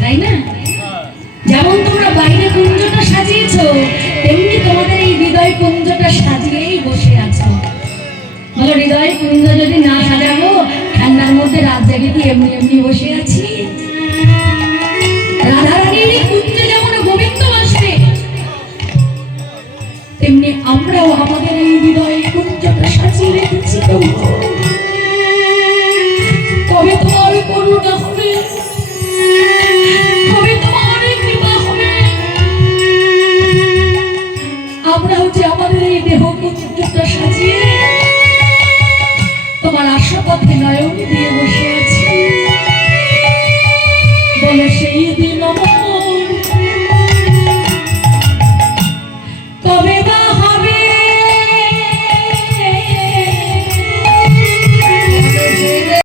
তাই না? যেমন তোমরা বাইরে কুঞ্জটা সাজিয়েছো, তেমনি তোমাদের এই হৃদয় কুঞ্জটা সাজিয়েই বসে আছো। বলো, হৃদয় কুঞ্জ যদি না সাজাবো, ঠান্ডার মধ্যে রাত জেগে কি এমনি এমনি বসে আছি? রাধারানীর এই কুঞ্জে যেমন গোবিন্দ আসবে, তেমনি আমরাও আমাদের এই হৃদয় কুঞ্জটা সাজিয়ে রেখেছি। কবে তোমার করুণা হবে, কবে তোমার কৃপা হবে? আমরাও যে আমাদের এই দেহ কুঞ্জটা সাজিয়ে তোমার আশাপথে নয়ন দিয়ে বসে